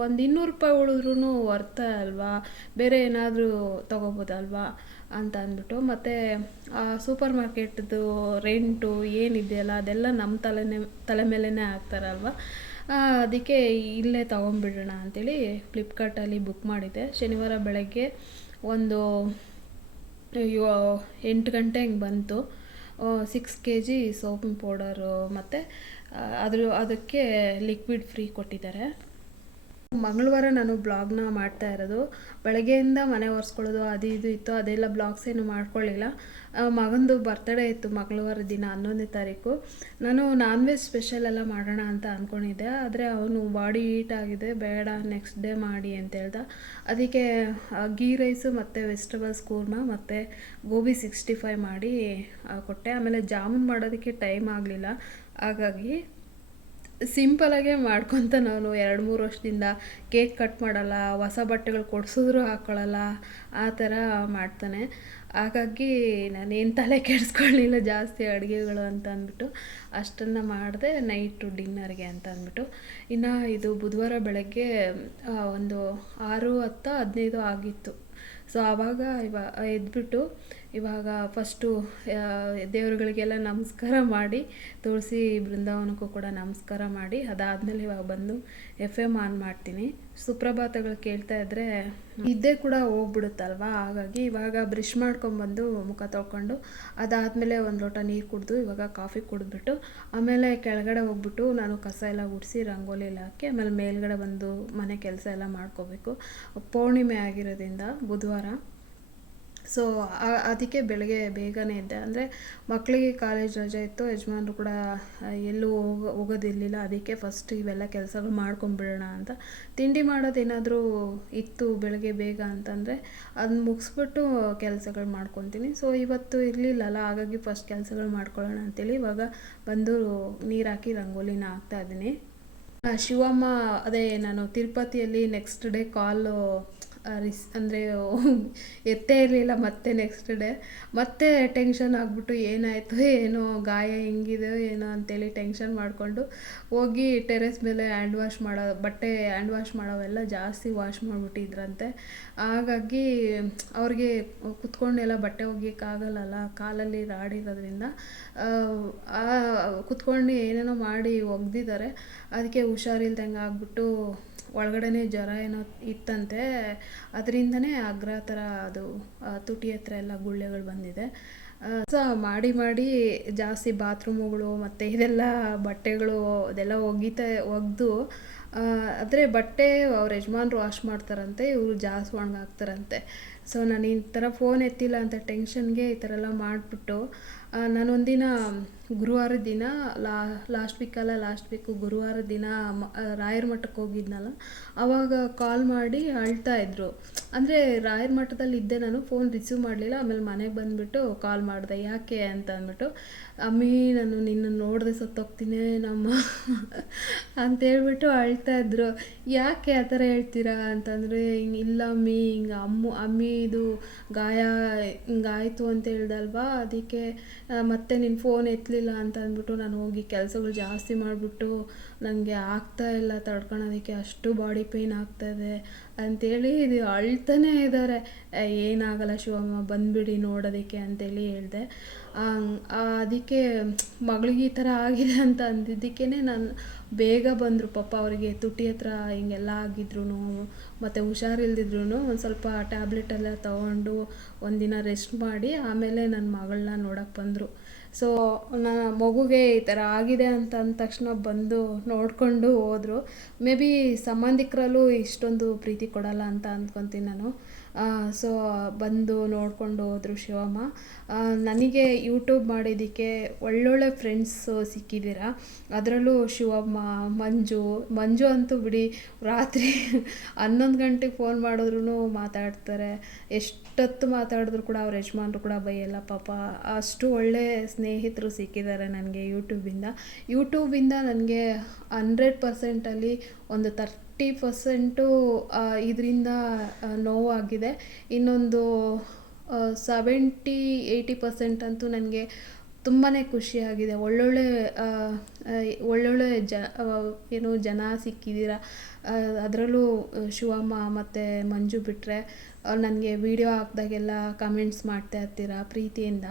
ಒಂದು ಇನ್ನೂರು ರೂಪಾಯಿ ಉಳಿದ್ರೂ ವರ್ತ ಅಲ್ವಾ? ಬೇರೆ ಏನಾದರೂ ತೊಗೋಬೋದಲ್ವಾ ಅಂತ ಅಂದ್ಬಿಟ್ಟು ಮತ್ತು ಸೂಪರ್ ಮಾರ್ಕೆಟ್ದು ರೆಂಟು ಏನಿದೆಯಲ್ಲ, ಅದೆಲ್ಲ ನಮ್ಮ ತಲೆನೇ, ತಲೆ ಮೇಲೇ ಹಾಕ್ತಾರಲ್ವ? ಅದಕ್ಕೆ ಇಲ್ಲೇ ತೊಗೊಂಬಿಡೋಣ ಅಂಥೇಳಿ ಫ್ಲಿಪ್ಕಾರ್ಟಲ್ಲಿ ಬುಕ್ ಮಾಡಿದ್ದೆ. ಶನಿವಾರ ಬೆಳಗ್ಗೆ ಒಂದು ಎಂಟು ಗಂಟೆ ಹಿಂಗೆ ಬಂತು. ಸಿಕ್ಸ್ ಕೆ ಜಿ ಸೋಪಿಂಗ್ ಪೌಡರು ಮತ್ತು ಅದ್ರ, ಅದಕ್ಕೆ ಲಿಕ್ವಿಡ್ ಫ್ರೀ ಕೊಟ್ಟಿದ್ದಾರೆ. ಮಂಗಳವಾರ ನಾನು ಬ್ಲಾಗ್ನ ಮಾಡ್ತಾ ಇರೋದು. ಬೆಳಗ್ಗೆಯಿಂದ ಮನೆ ಒರೆಸ್ಕೊಳ್ಳೋದು, ಅದು ಇದು ಇತ್ತು, ಅದೆಲ್ಲ ಬ್ಲಾಗ್ಸ್ ಏನು ಮಾಡ್ಕೊಳ್ಳಿಲ್ಲ. ಮಗಂದು ಬರ್ತಡೇ ಇತ್ತು, ಮಂಗಳವಾರ ದಿನ ಹನ್ನೊಂದನೇ ತಾರೀಕು. ನಾನು ನಾನ್ ವೆಜ್ ಸ್ಪೆಷಲ್ ಎಲ್ಲ ಮಾಡೋಣ ಅಂತ ಅಂದ್ಕೊಂಡಿದ್ದೆ ಆದರೆ ಅವನು ಬಾಡಿ ಹೀಟ್ ಆಗಿದೆ, ಬೇಡ ನೆಕ್ಸ್ಟ್ ಡೇ ಮಾಡಿ ಅಂತ ಹೇಳ್ದ. ಅದಕ್ಕೆ ಗೀ ರೈಸು ಮತ್ತು ವೆಜಿಟಬಲ್ಸ್ ಕೂರ್ಮ ಮತ್ತು ಗೋಬಿ ಸಿಕ್ಸ್ಟಿ ಫೈವ್ ಮಾಡಿ ಕೊಟ್ಟೆ. ಆಮೇಲೆ ಜಾಮೂನ್ ಮಾಡೋದಕ್ಕೆ ಟೈಮ್ ಆಗಲಿಲ್ಲ. ಹಾಗಾಗಿ ಸಿಂಪಲಾಗೇ ಮಾಡ್ಕೊತ ನಾನು ಎರಡು ಮೂರು ವರ್ಷದಿಂದ ಕೇಕ್ ಕಟ್ ಮಾಡಲ್ಲ, ಹೊಸ ಬಟ್ಟೆಗಳು ಕೊಡಿಸಿದ್ರು ಹಾಕ್ಕೊಳ್ಳಲ್ಲ ಆ ಥರ ಮಾಡ್ತಾನೆ. ಹಾಗಾಗಿ ನಾನೇನು ತಲೆ ಕೆಡಿಸ್ಕೊಳ್ಳಿಲ್ಲ ಜಾಸ್ತಿ ಅಡುಗೆಗಳು ಅಂತ ಅಂದ್ಬಿಟ್ಟು ಅಷ್ಟನ್ನು ಮಾಡಿದೆ ನೈಟು ಡಿನ್ನರ್ಗೆ ಅಂತ ಅಂದ್ಬಿಟ್ಟು. ಇನ್ನು ಇದು ಬುಧವಾರ ಬೆಳಗ್ಗೆ ಒಂದು ಆರು ಹತ್ತು ಹದಿನೈದು ಆಗಿತ್ತು. ಸೊ ಆವಾಗ ಇವ ಎದ್ಬಿಟ್ಟು ಇವಾಗ ಫಸ್ಟು ದೇವರುಗಳಿಗೆಲ್ಲ ನಮಸ್ಕಾರ ಮಾಡಿ, ತುಳಸಿ ಬೃಂದಾವನಕ್ಕೂ ಕೂಡ ನಮಸ್ಕಾರ ಮಾಡಿ, ಅದಾದಮೇಲೆ ಇವಾಗ ಬಂದು ಎಫ್ ಎಂ ಆನ್ ಮಾಡ್ತೀನಿ. ಸುಪ್ರಭಾತಗಳು ಕೇಳ್ತಾ ಇದ್ದರೆ ಇದ್ದೇ ಕೂಡ ಹೋಗ್ಬಿಡುತ್ತಲ್ವಾ? ಹಾಗಾಗಿ ಇವಾಗ ಬ್ರಷ್ ಮಾಡ್ಕೊಂಬಂದು ಮುಖ ತೊಳ್ಕೊಂಡು, ಅದಾದಮೇಲೆ ಒಂದು ಲೋಟ ನೀರು ಕುಡಿದು ಇವಾಗ ಕಾಫಿ ಕುಡಿದ್ಬಿಟ್ಟು, ಆಮೇಲೆ ಕೆಳಗಡೆ ಹೋಗ್ಬಿಟ್ಟು ನಾನು ಕಸ ಎಲ್ಲ ಗುಡಿಸಿ ರಂಗೋಲಿ ಎಲ್ಲ ಹಾಕಿ, ಆಮೇಲೆ ಮೇಲ್ಗಡೆ ಬಂದು ಮನೆ ಕೆಲಸ ಎಲ್ಲ ಮಾಡ್ಕೋಬೇಕು. ಪೌರ್ಣಿಮೆ ಆಗಿರೋದ್ರಿಂದ ಬುಧವಾರ ಸೊ ಅದಕ್ಕೆ ಬೆಳಗ್ಗೆ ಬೇಗನೆ ಇದ್ದೆ ಅಂದರೆ ಮಕ್ಕಳಿಗೆ ಕಾಲೇಜ್ ರಜೆ ಇತ್ತು, ಯಜಮಾನ್ರು ಕೂಡ ಎಲ್ಲೂ ಹೋಗೋ, ಹೋಗೋದಿರಲಿಲ್ಲ. ಅದಕ್ಕೆ ಫಸ್ಟ್ ಇವೆಲ್ಲ ಕೆಲಸಗಳು ಮಾಡ್ಕೊಂಬಿಡೋಣ ಅಂತ. ತಿಂಡಿ ಮಾಡೋದೇನಾದರೂ ಇತ್ತು ಬೆಳಗ್ಗೆ ಬೇಗ ಅಂತಂದರೆ ಅದನ್ನ ಮುಗಿಸ್ಬಿಟ್ಟು ಕೆಲಸಗಳು ಮಾಡ್ಕೊತೀನಿ. ಸೊ ಇವತ್ತು ಇರಲಿಲ್ಲಲ್ಲ, ಹಾಗಾಗಿ ಫಸ್ಟ್ ಕೆಲಸಗಳು ಮಾಡ್ಕೊಳ್ಳೋಣ ಅಂತೇಳಿ ಇವಾಗ ಬಂದು ನೀರು ಹಾಕಿ ರಂಗೋಲಿನ ಹಾಕ್ತಾ ಇದ್ದೀನಿ. ಶಿವಮ್ಮ, ಅದೇ ನಾನು ತಿರುಪತಿಯಲ್ಲಿ ನೆಕ್ಸ್ಟ್ ಡೇ ಕಾಲು ರಿಸ್, ಅಂದರೆ ಎತ್ತೇ ಇರಲಿಲ್ಲ ಮತ್ತೆ ನೆಕ್ಸ್ಟ್ ಡೇ ಮತ್ತೆ ಟೆನ್ಷನ್ ಆಗಿಬಿಟ್ಟು ಏನಾಯಿತು ಏನೋ, ಗಾಯ ಹೆಂಗಿದೆ ಏನೋ ಅಂತೇಳಿ ಟೆನ್ಷನ್ ಮಾಡಿಕೊಂಡು ಹೋಗಿ ಟೆರೆಸ್ ಮೇಲೆ ಹ್ಯಾಂಡ್ ವಾಶ್ ಮಾಡೋ, ಬಟ್ಟೆ ಹ್ಯಾಂಡ್ ವಾಶ್ ಮಾಡೋವೆಲ್ಲ ಜಾಸ್ತಿ ವಾಶ್ ಮಾಡಿಬಿಟ್ಟಿದ್ರಂತೆ. ಹಾಗಾಗಿ ಅವ್ರಿಗೆ ಕುತ್ಕೊಂಡೆಲ್ಲ ಬಟ್ಟೆ ಒಗ್ಯೋಕ್ಕಾಗಲ್ಲಲ್ಲ ಕಾಲಲ್ಲಿ ರಾಡಿರೋದ್ರಿಂದ ಕುತ್ಕೊಂಡು ಏನೇನೋ ಮಾಡಿ ಒಗ್ದಿದ್ದಾರೆ. ಅದಕ್ಕೆ ಹುಷಾರಿಲ್ದಂಗೆ ಆಗ್ಬಿಟ್ಟು ಒಳಗಡೆನೇ ಜ್ವರ ಏನೋ ಇತ್ತಂತೆ, ಅದರಿಂದನೇ ಅಗ್ರ ಥರ ಅದು ತುಟಿ ಹತ್ರ ಎಲ್ಲ ಗುಳ್ಳೆಗಳು ಬಂದಿದೆ. ಸೊ ಮಾಡಿ ಮಾಡಿ ಜಾಸ್ತಿ ಬಾತ್ರೂಮುಗಳು ಮತ್ತು ಇದೆಲ್ಲ ಬಟ್ಟೆಗಳು ಅದೆಲ್ಲ ಒಗಿತಾ, ಒಗೆದು ಆದರೆ ಬಟ್ಟೆ ಅವ್ರ ಯಜಮಾನ್ರು ವಾಶ್ ಮಾಡ್ತಾರಂತೆ, ಇವರು ಜಾಸ್ತಿ ಒಣಗಾಕ್ತಾರಂತೆ. ಸೊ ನಾನು ಈ ಥರ ಫೋನ್ ಎತ್ತಿಲ್ಲ ಅಂತ ಟೆನ್ಷನ್ಗೆ ಈ ಥರ ಎಲ್ಲ ಮಾಡಿಬಿಟ್ಟು ನಾನೊಂದಿನ ಗುರುವಾರ ದಿನ, ಲಾ ಲಾಸ್ಟ್ ವೀಕಲ್ಲ ಲಾಸ್ಟ್ ವೀಕು ಗುರುವಾರ ದಿನ ಮ ರಾಯರ ಮಠಕ್ಕೆ ಹೋಗಿದ್ನಲ್ಲ, ಅವಾಗ ಕಾಲ್ ಮಾಡಿ ಅಳ್ತಾ ಇದ್ರು. ಅಂದರೆ ರಾಯರ ಮಠದಲ್ಲಿ ಇದ್ದೆ ನಾನು ಫೋನ್ ರಿಸೀವ್ ಮಾಡಲಿಲ್ಲ, ಆಮೇಲೆ ಮನೆಗೆ ಬಂದುಬಿಟ್ಟು ಕಾಲ್ ಮಾಡಿದೆ, ಯಾಕೆ ಅಂತ ಅಂದ್ಬಿಟ್ಟು, ಅಮ್ಮಿ, ನಾನು ನಿನ್ನ ನೋಡಿದೆ ಸತ್ತೋಗ್ತೀನಿ, ನಮ್ಮ [laughs] ಅಂತೇಳ್ಬಿಟ್ಟು ಅಳ್ತಾ ಇದ್ರು. ಯಾಕೆ ಆ ಥರ ಹೇಳ್ತೀರಾ ಅಂತಂದರೆ, ಹಿಂಗೆ, ಇಲ್ಲ ಅಮ್ಮಿ, ಹಿಂಗೆ ಅಮ್ಮಿ ಇದು ಗಾಯ ಹಿಂಗಾಯ್ತು ಅಂತ ಹೇಳ್ದಲ್ವಾ, ಅದಕ್ಕೆ ಮತ್ತೆ ನಿನ್ನ ಫೋನ್ ಎತ್ತಲಿಲ್ಲ ಅಂತ ಅಂದ್ಬಿಟ್ಟು ನಾನು ಹೋಗಿ ಕೆಲಸಗಳು ಜಾಸ್ತಿ ಮಾಡಿಬಿಟ್ಟು ನನಗೆ ಆಗ್ತಾ ಇಲ್ಲ ತಡ್ಕೊಳೋದಕ್ಕೆ ಅಷ್ಟು ಬಾಡಿ ಪೇಯ್ನ್ ಆಗ್ತಾಯಿದೆ ಅಂತೇಳಿ ಇದು ಅಳ್ತಾನೇ ಇದ್ದಾರೆ ಏನಾಗಲ್ಲ ಶಿವಮ್ಮ, ಬಂದುಬಿಡಿ ನೋಡೋದಕ್ಕೆ ಅಂತೇಳಿ ಹೇಳಿದೆ. ಅದಕ್ಕೆ ಮಗಳಿಗೆ ಈ ಥರ ಆಗಿದೆ ಅಂತ ಅಂದಿದ್ದಕ್ಕೇ ನಾನು ಬೇಗ ಬಂದರು. ಪಾಪ ಅವರಿಗೆ ತುಟಿ ಹತ್ರ ಹಿಂಗೆಲ್ಲ ಆಗಿದ್ರು ಮತ್ತು ಹುಷಾರಿಲ್ದಿದ್ರು ಒಂದು ಸ್ವಲ್ಪ ಟ್ಯಾಬ್ಲೆಟ್ ಎಲ್ಲ ತೊಗೊಂಡು ಒಂದಿನ ರೆಸ್ಟ್ ಮಾಡಿ ಆಮೇಲೆ ನನ್ನ ಮಗಳನ್ನ ನೋಡೋಕ್ಕೆ ಬಂದರು. ಸೊ ನನ್ನ ಮಗುಗೆ ಈ ಥರ ಆಗಿದೆ ಅಂತ ಅಂದ ತಕ್ಷಣ ಬಂದು ನೋಡಿಕೊಂಡು ಹೋದರು. ಮೇ ಬಿ ಸಂಬಂಧಿಕರಲ್ಲೂ ಇಷ್ಟೊಂದು ಪ್ರೀತಿ ಕೊಡಲ್ಲ ಅಂತ ಅಂದ್ಕೊತೀನಿ ನಾನು. ಸೊ ಬಂದು ನೋಡಿಕೊಂಡು ಹೋದರು ಶಿವಮ್ಮ. ನನಗೆ ಯೂಟ್ಯೂಬ್ ಮಾಡಿದ್ದಕ್ಕೆ ಒಳ್ಳೊಳ್ಳೆ ಫ್ರೆಂಡ್ಸು ಸಿಕ್ಕಿದ್ದೀರ? ಅದರಲ್ಲೂ ಶಿವಮ್ಮ, ಮಂಜು ಮಂಜು ಅಂತೂ ಬಿಡಿ, ರಾತ್ರಿ ಹನ್ನೊಂದು ಗಂಟೆಗೆ ಫೋನ್ ಮಾಡಿದ್ರು ಮಾತಾಡ್ತಾರೆ. ಎಷ್ಟೊತ್ತು ಮಾತಾಡಿದ್ರು ಕೂಡ ಅವ್ರ ಯಜಮಾನ್ರು ಕೂಡ ಬೈಯಲ್ಲ, ಪಾಪ ಅಷ್ಟು ಒಳ್ಳೆ ಸ್ನೇಹಿತರು ಸಿಕ್ಕಿದ್ದಾರೆ ನನಗೆ ಯೂಟ್ಯೂಬಿಂದ. ಯೂಟ್ಯೂಬಿಂದ ನನಗೆ ಹಂಡ್ರೆಡ್ ಪರ್ಸೆಂಟಲ್ಲಿ ಒಂದು ತರ್ಟಿ ಪರ್ಸೆಂಟು ಇದರಿಂದ ನೋವಾಗಿದೆ. ಇನ್ನೊಂದು ಸೆವೆಂಟಿ, ಏಯ್ಟಿ ಪರ್ಸೆಂಟ್ ಅಂತೂ ನನಗೆ ತುಂಬಾ ಖುಷಿಯಾಗಿದೆ. ಒಳ್ಳೊಳ್ಳೆ ಒಳ್ಳೊಳ್ಳೆ ಜ ಏನು ಜನ ಸಿಕ್ಕಿದ್ದೀರ ಅದರಲ್ಲೂ ಶಿವಮ್ಮ ಮತ್ತು ಮಂಜು ಬಿಟ್ಟರೆ ನನಗೆ ವಿಡಿಯೋ ಹಾಕ್ದಾಗೆಲ್ಲ ಕಮೆಂಟ್ಸ್ ಮಾಡ್ತಾ ಇರ್ತೀರ ಪ್ರೀತಿಯಿಂದ.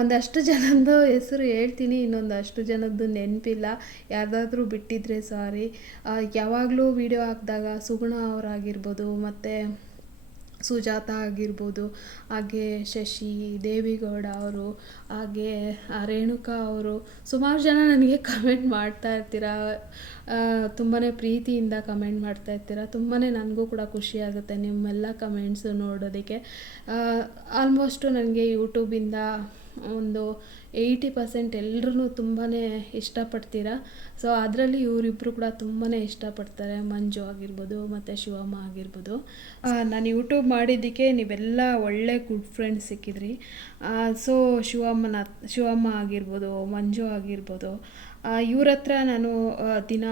ಒಂದಷ್ಟು ಜನದ್ದು ಹೆಸರು ಹೇಳ್ತೀನಿ, ಇನ್ನೊಂದಷ್ಟು ಜನದ್ದು ನೆನಪಿಲ್ಲ. ಯಾರ್ದಾದ್ರೂ ಬಿಟ್ಟಿದ್ರೆ ಸಾರಿ ಯಾವಾಗಲೂ ವಿಡಿಯೋ ಹಾಕಿದಾಗ ಸುಗುಣ ಅವರಾಗಿರ್ಬೋದು, ಮತ್ತು ಸುಜಾತ ಆಗಿರ್ಬೋದು, ಹಾಗೆ ಶಶಿ, ದೇವಿಗೌಡ ಅವರು, ಹಾಗೆ ರೇಣುಕಾ ಅವರು. ಸುಮಾರು ಜನ ನನಗೆ ಕಮೆಂಟ್ ಮಾಡ್ತಾ ಇರ್ತೀರ. ತುಂಬಾ ಪ್ರೀತಿಯಿಂದ ಕಮೆಂಟ್ ಮಾಡ್ತಾ ಇರ್ತೀರ. ತುಂಬಾ ನನಗೂ ಕೂಡ ಖುಷಿ ಆಗುತ್ತೆ ನಿಮ್ಮೆಲ್ಲ ಕಮೆಂಟ್ಸು ನೋಡೋದಕ್ಕೆ. ಆಲ್ಮೋಸ್ಟು ನನಗೆ ಯೂಟ್ಯೂಬಿಂದ ಒಂದು ಏಯ್ಟಿ ಪರ್ಸೆಂಟ್ ಎಲ್ಲರೂ ತುಂಬಾ ಇಷ್ಟಪಡ್ತೀರ? ಸೊ ಅದರಲ್ಲಿ ಇವರಿಬ್ಬರು ಕೂಡ ತುಂಬಾ ಇಷ್ಟಪಡ್ತಾರೆ. ಮಂಜು ಆಗಿರ್ಬೋದು, ಮತ್ತು ಶಿವಮ್ಮ ಆಗಿರ್ಬೋದು. ನಾನು ಯೂಟ್ಯೂಬ್ ಮಾಡಿದ್ದಕ್ಕೆ ನೀವೆಲ್ಲ ಒಳ್ಳೆ ಗುಡ್ ಫ್ರೆಂಡ್ಸ್ ಸಿಕ್ಕಿದ್ರಿ. ಸೊ ಶಿವಮ್ಮನ, ಶಿವಮ್ಮ ಆಗಿರ್ಬೋದು, ಮಂಜು ಆಗಿರ್ಬೋದು ಇವ್ರ ಹತ್ರ ನಾನು ದಿನ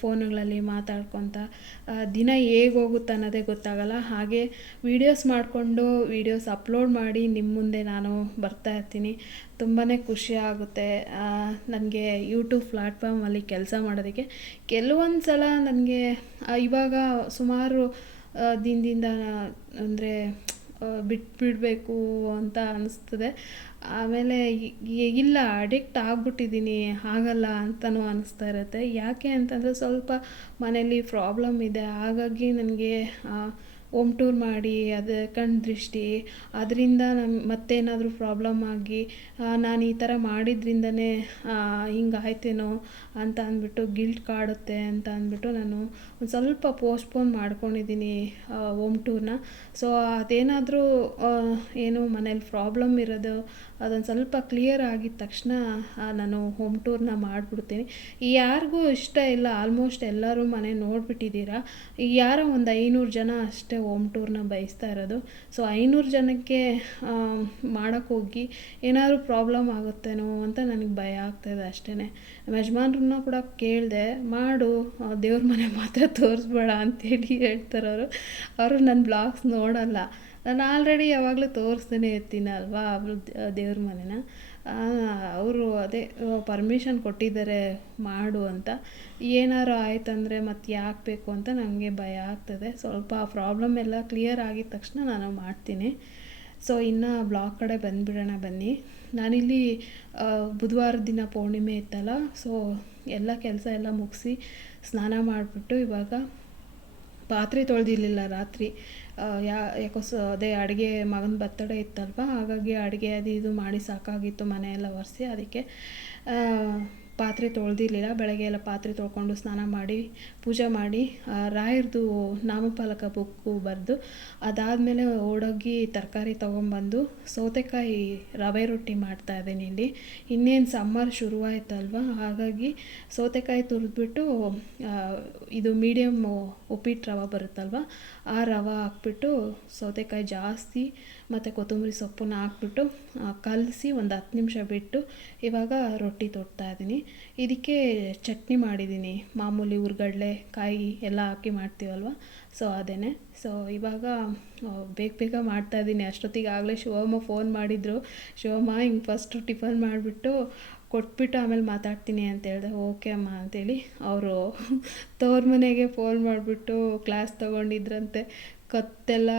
ಫೋನ್ಗಳಲ್ಲಿ ಮಾತಾಡ್ಕೊತ ದಿನ ಹೇಗೆ ಹೋಗುತ್ತೆ ಅನ್ನೋದೇ ಗೊತ್ತಾಗಲ್ಲ. ಹಾಗೆ ವೀಡಿಯೋಸ್ ಮಾಡಿಕೊಂಡು ವೀಡಿಯೋಸ್ ಅಪ್ಲೋಡ್ ಮಾಡಿ ನಿಮ್ಮ ಮುಂದೆ ನಾನು ಬರ್ತಾ ಇರ್ತೀನಿ. ತುಂಬಾ ಖುಷಿ ಆಗುತ್ತೆ. ನನಗೆ ಯೂಟ್ಯೂಬ್ ಪ್ಲ್ಯಾಟ್ಫಾರ್ಮಲ್ಲಿ ಕೆಲಸ ಮಾಡೋದಕ್ಕೆ. ಕೆಲವೊಂದು ಸಲ ನನಗೆ ಇವಾಗ ಸುಮಾರು ದಿನದಿಂದ ಅಂದರೆ ಬಿಟ್ಬಿಡಬೇಕು ಅಂತ ಅನಿಸ್ತದೆ. ಆಮೇಲೆ ಇಲ್ಲ ಅಡಿಕ್ಟ್ ಆಗಿಬಿಟ್ಟಿದ್ದೀನಿ ಆಗಲ್ಲ ಅಂತಲೂ ಅನಿಸ್ತಾ ಇರುತ್ತೆ. ಯಾಕೆ ಅಂತಂದರೆ ಸ್ವಲ್ಪ ಮನೇಲಿ ಪ್ರಾಬ್ಲಮ್ ಇದೆ. ಹಾಗಾಗಿ ನನಗೆ ಹೋಮ್ ಟೂರ್ ಮಾಡಿ, ಅದು ಕಣ್ಣು ದೃಷ್ಟಿ, ಅದರಿಂದ ನಮ್ಮ ಮತ್ತೇನಾದರೂ ಪ್ರಾಬ್ಲಮ್ ಆಗಿ ನಾನು ಈ ಥರ ಮಾಡಿದ್ರಿಂದನೇ ಹಿಂಗಾಯ್ತೇನೋ ಅಂತ ಅಂದ್ಬಿಟ್ಟು ಗಿಲ್ಟ್ ಕಾಡುತ್ತೆ ಅಂತ ಅಂದ್ಬಿಟ್ಟು ನಾನು ಒಂದು ಸ್ವಲ್ಪ ಪೋಸ್ಟ್ಪೋನ್ ಮಾಡ್ಕೊಂಡಿದ್ದೀನಿ ಓಮ್ ಟೂರ್ನ ಸೊ ಅದೇನಾದರೂ ಏನು ಮನೇಲಿ ಪ್ರಾಬ್ಲಮ್ ಇರೋದು, ಅದೊಂದು ಸ್ವಲ್ಪ ಕ್ಲಿಯರ್ ಆಗಿದ ತಕ್ಷಣ ನಾನು ಹೋಮ್ ಟೂರ್ನ ಮಾಡಿಬಿಡ್ತೀನಿ. ಯಾರಿಗೂ ಇಷ್ಟ ಇಲ್ಲ ಆಲ್ಮೋಸ್ಟ್ ಎಲ್ಲರೂ ಮನೆ ನೋಡಿಬಿಟ್ಟಿದ್ದೀರಾ? ಯಾರೋ ಒಂದು ಐನೂರು ಜನ ಅಷ್ಟೇ ಹೋಮ್ ಟೂರ್ನ ಬಯಸ್ತಾ ಇರೋದು. ಸೊ ಐನೂರು ಜನಕ್ಕೆ ಮಾಡೋಕ್ಕೆ ಹೋಗಿ ಏನಾದರೂ ಪ್ರಾಬ್ಲಮ್ ಆಗುತ್ತೇನೋ ಅಂತ ನನಗೆ ಭಯ ಆಗ್ತಾಯಿದೆ ಅಷ್ಟೇ ನಮ್ಮ ಯಜಮಾನ್ರನ್ನ ಕೂಡ ಕೇಳಿದೆ, ಮಾಡು ದೇವ್ರ ಮನೆ ಮಾತ್ರ ತೋರಿಸ್ಬೇಡ ಅಂತೇಳಿ ಹೇಳ್ತಾರವರು ಅವರು. ಅವರು ನನ್ನ ಬ್ಲಾಗ್ಸ್ ನೋಡಲ್ಲ. ನಾನು ಆಲ್ರೆಡಿ ಯಾವಾಗಲೂ ತೋರಿಸ್ತೇನೆ ಇರ್ತೀನಲ್ವಾ ಅವರು ದೇವ್ರ ಮನೆನ. ಅವರು ಅದೇ ಪರ್ಮಿಷನ್ ಕೊಟ್ಟಿದ್ದಾರೆ ಮಾಡು ಅಂತ. ಏನಾರು ಆಯ್ತಂದರೆ ಮತ್ತೆ ಯಾಕೆ ಬೇಕು ಅಂತ ನನಗೆ ಭಯ ಆಗ್ತದೆ. ಸ್ವಲ್ಪ ಪ್ರಾಬ್ಲಮ್ ಎಲ್ಲ ಕ್ಲಿಯರ್ ಆಗಿದ ತಕ್ಷಣ ನಾನು ಮಾಡ್ತೀನಿ. ಸೊ ಇನ್ನು ಬ್ಲಾಗ್ ಕಡೆ ಬಂದುಬಿಡೋಣ ಬನ್ನಿ. ನಾನಿಲ್ಲಿ ಬುಧವಾರ ದಿನ ಪೌರ್ಣಿಮೆ ಇತ್ತಲ್ಲ ಸೊ ಎಲ್ಲ ಕೆಲಸ ಎಲ್ಲ ಮುಗಿಸಿ ಸ್ನಾನ ಮಾಡಿಬಿಟ್ಟು ಇವಾಗ, ಪಾತ್ರೆ ತೊಳೆದಿರಲಿಲ್ಲ ರಾತ್ರಿ. ಯಾ, ಯಾಕೋ ಸ, ಅದೇ ಅಡುಗೆ ಮಗನ ಬರ್ತಡೇ ಇತ್ತಲ್ವ? ಹಾಗಾಗಿ ಅಡುಗೆ ಅದು ಇದು ಮಾಡಿ ಸಾಕಾಗಿತ್ತು ಮನೆಯೆಲ್ಲ ಒರೆಸಿ ಅದಕ್ಕೆ. ಪಾತ್ರೆ ತೊಳೆದಿರಲಿಲ್ಲ, ಬೆಳಗ್ಗೆ ಎಲ್ಲ ಪಾತ್ರೆ ತೊಳ್ಕೊಂಡು ಸ್ನಾನ ಮಾಡಿ, ಪೂಜೆ ಮಾಡಿ ರಾಯರದು ನಾಮಫಲಕ ಬುಕ್ಕು ಬರೆದು, ಅದಾದಮೇಲೆ ಓಡೋಗಿ ತರಕಾರಿ ತೊಗೊಂಬಂದು ಸೌತೆಕಾಯಿ ರವೆ ರೊಟ್ಟಿ ಮಾಡ್ತಾ ಇದ್ದೀನಿ ಇಲ್ಲಿ. ಇನ್ನೇನು ಸಮ್ಮರ್ ಶುರುವಾಯ್ತಲ್ವ, ಹಾಗಾಗಿ ಸೌತೆಕಾಯಿ ತುರಿದ್ಬಿಟ್ಟು ಇದು ಮೀಡಿಯಮ್ ಉಪ್ಪಿಟ್ಟು ರವೆ ಬರುತ್ತಲ್ವ, ಆ ರವೆ ಹಾಕ್ಬಿಟ್ಟು ಸೌತೆಕಾಯಿ ಜಾಸ್ತಿ ಮತ್ತು ಕೊತ್ತಂಬರಿ ಸೊಪ್ಪನ್ನ ಹಾಕ್ಬಿಟ್ಟು ಕಲಸಿ ಒಂದು ಹತ್ತು ನಿಮಿಷ ಬಿಟ್ಟು ಇವಾಗ ರೊಟ್ಟಿ ತೊಡ್ತಾ ಇದ್ದೀನಿ. ಇದಕ್ಕೆ ಚಟ್ನಿ ಮಾಡಿದ್ದೀನಿ. ಮಾಮೂಲಿ ಹುರ್ಗಡ್ಲೆ, ಕಾಯಿ ಎಲ್ಲ ಹಾಕಿ ಮಾಡ್ತೀವಲ್ವ? ಸೊ ಅದೇ ಸೊ ಇವಾಗ ಬೇಗ ಬೇಗ ಮಾಡ್ತಾ ಇದ್ದೀನಿ ಅಷ್ಟೊತ್ತಿಗೆ ಆಗಲೇ ಶಿವಮ್ಮ ಫೋನ್ ಮಾಡಿದರು. ಶಿವಮ್ಮ, ಹಿಂಗೆ ಫಸ್ಟು ಟಿಫನ್ ಮಾಡಿಬಿಟ್ಟು ಕೊಟ್ಬಿಟ್ಟು ಆಮೇಲೆ ಮಾತಾಡ್ತೀನಿ ಅಂತ ಹೇಳಿದೆ. ಓಕೆ ಅಮ್ಮ ಅಂತೇಳಿ ಅವರು [laughs] ತವ್ರ ಮನೆಗೆ ಫೋನ್ ಮಾಡಿಬಿಟ್ಟು ಕ್ಲಾಸ್ ತೊಗೊಂಡಿದ್ರಂತೆ. ಕತ್ತೆಲ್ಲ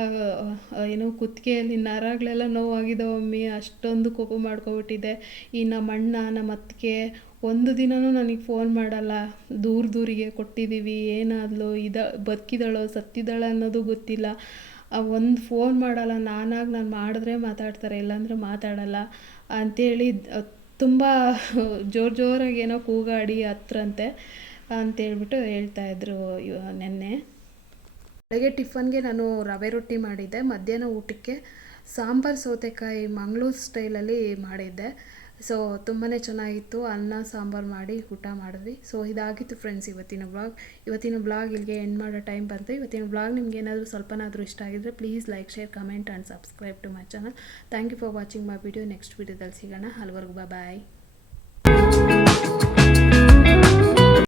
ಏನೋ ಕುತ್ತಿಗೆಯಲ್ಲಿ ನರಗಳೆಲ್ಲ ನೋವಾಗಿದ್ದಾವೆ ಮಮ್ಮಿ. ಅಷ್ಟೊಂದು ಕೋಪ ಮಾಡ್ಕೊಬಿಟ್ಟಿದೆ. ಈ ನಮ್ಮ ಅಣ್ಣ, ನಮ್ಮ ಅತ್ತಿಗೆ ಒಂದು ದಿನವೂ ನನಗೆ ಫೋನ್ ಮಾಡಲ್ಲ. ದೂರ ದೂರಿಗೆ ಕೊಟ್ಟಿದ್ದೀವಿ ಏನಾದ್ಲು ಇದ, ಬದುಕಿದಾಳೋ ಸತ್ತಿದ್ದಾಳೆ ಅನ್ನೋದು ಗೊತ್ತಿಲ್ಲ. ಒಂದು ಫೋನ್ ಮಾಡಲ್ಲ. ನಾನಾಗಿ ನಾನು ಮಾಡಿದ್ರೆ ಮಾತಾಡ್ತಾರೆ, ಇಲ್ಲಾಂದರೆ ಮಾತಾಡಲ್ಲ ಅಂಥೇಳಿ ತುಂಬ ಜೋರು ಜೋರಾಗಿ ಏನೋ ಕೂಗಾಡಿ ಹತ್ರಂತೆ ಅಂತೇಳ್ಬಿಟ್ಟು ಹೇಳ್ತಾಯಿದ್ರು ನೆನ್ನೆ. ಬೆಳಗ್ಗೆ ಟಿಫನ್ಗೆ ನಾನು ರವೆ ರೊಟ್ಟಿ ಮಾಡಿದ್ದೆ. ಮಧ್ಯಾಹ್ನ ಊಟಕ್ಕೆ ಸಾಂಬಾರು ಸೌತೆಕಾಯಿ ಮಂಗಳೂರು ಸ್ಟೈಲಲ್ಲಿ ಮಾಡಿದ್ದೆ. ಸೊ ತುಂಬಾ ಚೆನ್ನಾಗಿತ್ತು. ಅನ್ನ, ಸಾಂಬಾರು ಮಾಡಿ ಊಟ ಮಾಡಿದ್ವಿ. ಸೊ ಇದಾಗಿತ್ತು ಫ್ರೆಂಡ್ಸ್ ಇವತ್ತಿನ ಬ್ಲಾಗ್ ಇವತ್ತಿನ ಬ್ಲಾಗ್ ಇಲ್ಲಿಗೆ ಎಂಡ್ ಮಾಡೋ ಟೈಮ್ ಬಂತು. ಇವತ್ತಿನ ಬ್ಲಾಗ್ ನಿಮ್ಗೆ ಏನಾದರೂ ಸ್ವಲ್ಪನಾದರೂ ಇಷ್ಟ ಆಗಿದ್ದರೆ please like share comment and subscribe to my channel thank you for watching my video next ವೀಡಿಯೋದಲ್ಲಿ ಸಿಗೋಣ. ಅಲ್ವರೆಗೂ ಬಾಯ್